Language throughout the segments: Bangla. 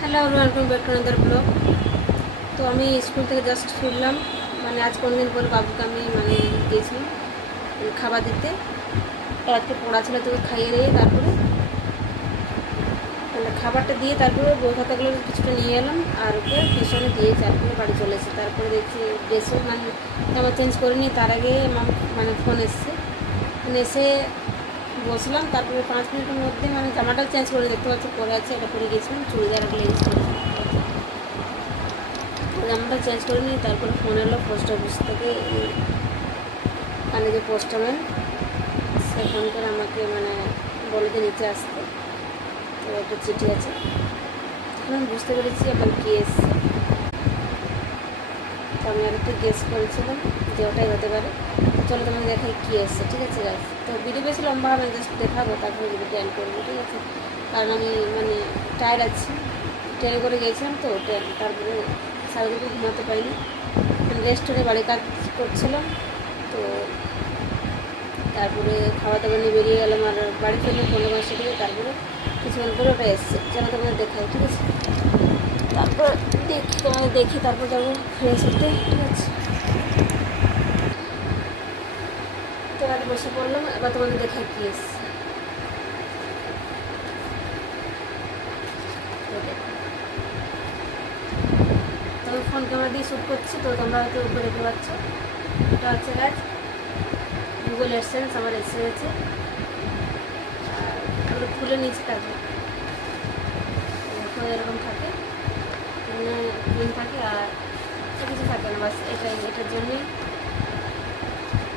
Hello welcome back to another blog. তো আমি স্কুল থেকে জাস্ট ফিরলাম, মানে আজ কোনোদিন পরে বাবুকে আমি গিয়েছিলাম খাবার দিতে। আজকে পড়া ছিল, তোকে খাইয়ে দিয়ে তারপরে খাবারটা দিয়ে তারপরে বই খাতাগুলো কিছুটা নিয়ে এলাম আর ওকে টিউশনে দিয়ে তারপরে বাড়ি চলে এসে তারপরে দেখছি ড্রেসও জামা চেঞ্জ করিনি। তার আগে ফোন এসছে, এসে বসলাম। তারপরে 5 মিনিটের মধ্যে জামাটা চেঞ্জ করে দেখতে পাচ্ছি পরে আছে, এটা পরে গেছিলাম চুড়িদার একটা লেন্স করেছিলাম। জামাটা চেঞ্জ করে নিই, তারপরে ফোন এলো পোস্ট অফিস থেকে। যে পোস্টম্যান সে ফোন করে আমাকে বলে যে নিচে আসতে, তো একটা চিঠি আছে। এখন বুঝতে পেরেছি আমার কী এসছে। তো আমি আরেকটু গেস করেছিলাম যে ওটাই হতে পারে। চলো তোমাকে দেখাই কী এসছে, ঠিক আছে গাইস? তো ভিডিও বেশি লম্বা হবে, জাস্ট দেখাবো তারপরে ভিডিওটা এন্ড করবো, ঠিক আছে? কারণ আমি টায়ার্ড আছি, ট্রেনে করে গিয়েছিলাম তো তারপরে সারাদিকে ঘুমাতে পারিনি। রেস্টুরেন্টে বাড়ি কাজ করছিলাম, তো তারপরে খাওয়া দাওয়া নিয়ে বেরিয়ে গেলাম আর বাড়ি ফিরলাম 15 মাসে থেকে। তারপরে কিছুক্ষণ করে ওটা এসছে, যেন তোমাদের দেখাই, ঠিক আছে? তারপর দেখি তারপর যাবো ফ্রেশ হতে, ঠিক আছে? তো আর বসে পড়লাম, এবার তোমাদের দেখাই কী এসছে। তবে ফোন ক্যামেরা দিয়ে শ্যুট করছি, তো তোমরা হয়তো উপরে দেখতে পাচ্ছ। এটা হচ্ছে গাছ গুগল এডসেন্স আমার এসে গেছে, আর আমরা খুলে নিচ্ছি। তারপর এরকম থাকে, এখানে পিন থাকে আর কিছু থাকে না, বাস এটার জন্যে।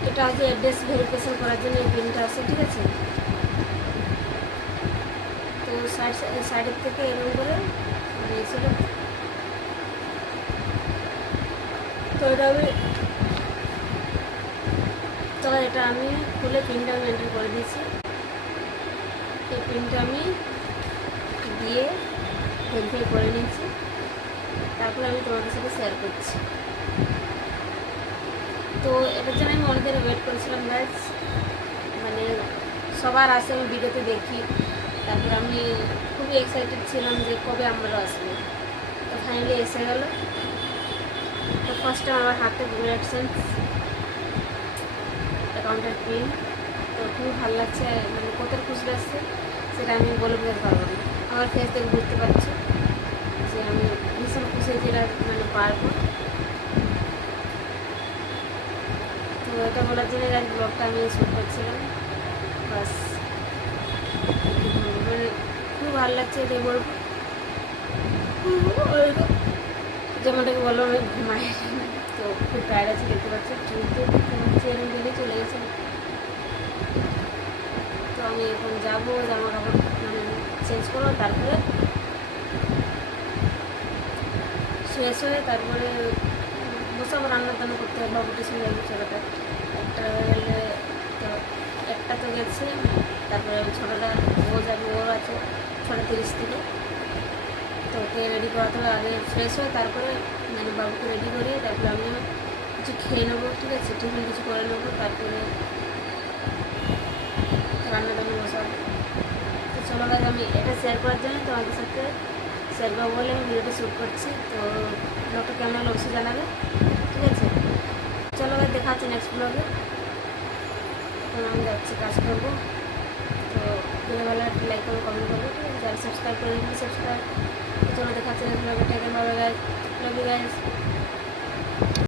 এটা হচ্ছে অ্যাড্রেস ভেরিফিকেশন করার জন্য এই পিনটা আছে, ঠিক আছে? তো সাইডের থেকে এরকম করে ছিল। তো এটা আমি খুলে পিনটা আমি এন্টার করে দিয়েছি। এই পিনটা আমি দিয়ে ভেরিফাই করে নিয়েছি, তারপরে আমি তোমাদের সাথে শেয়ার করছি। তো এটার জন্য আমি অনেকদিন ওয়েট করেছিলাম গাইজ, সবার আসে আমি ভিডিওতে দেখি। তারপরে আমি খুবই এক্সাইটেড ছিলাম যে কবে আমরা আসবো। তো ফাইনালি এসে গেল। তো ফার্স্ট টাইম আমার হাতে গুগল অ্যাডসেন্স অ্যাকাউন্টের পিন। তো খুবই ভালো লাগছে, কত খুশি লাগছে সেটা আমি বলে বোঝাতে পারবো না। আমার ফেস থেকে বুঝতে পারছি যে আমি ভীষণ খুশি যেটা পারবো। তো এটা বলার জন্য আজ ব্লগটা আমি শ্যুট করছিলাম। বাস খুব ভালো লাগছে, এটাই বলবো। যেমনটাকে বললাম আমি ঘুমাই, তো খুব টায়ার্ড আছে দেখতে পাচ্ছি। ট্রেন দিলেই চলে গেছে। তো আমি এখন যাবো জামা কাপড় চেঞ্জ করবো, তারপরে শেষ হয়ে তারপরে বসাবো রান্না টান্না করতে হবে। বাবু টিউশন যাবে ছোটোটা, একটা গেলে তো একটা তো গেছে। তারপরে ছোটোটা ও যাবে, ওর আছে 6:30 থেকে। তো ওকে রেডি করাতে হবে, আগে ফ্রেশ হয়ে তারপরে বাবুকে রেডি করি। তারপরে আমিও কিছু খেয়ে নেবো, ঠিক আছে? টিফিন কিছু করে নেবো, তারপরে রান্না টান্না বসাবো। তো চলো গাইজ, আমি এটা শেয়ার করার জন্য তোমাদের সাথে শেয়ার করবো বলে আমি ভিডিওটা শ্যুট করছি। তো ব্লগটা কেমন হলো অবশ্যই জানাবে, ঠিক আছে? চলো গাইজ, দেখা হচ্ছে নেক্সট ব্লগে। এখন আমি যাচ্ছি, কাজ করবো। তো ভিডিও ভালো একটা লাইক করবো, কমেন্ট করবো, ঠিক আছে? যারা সাবস্ক্রাইব করে সাবস্ক্রাইব। চলো দেখা হচ্ছে নেক্সট ব্লগে। Take care, bye bye guys, love you guys.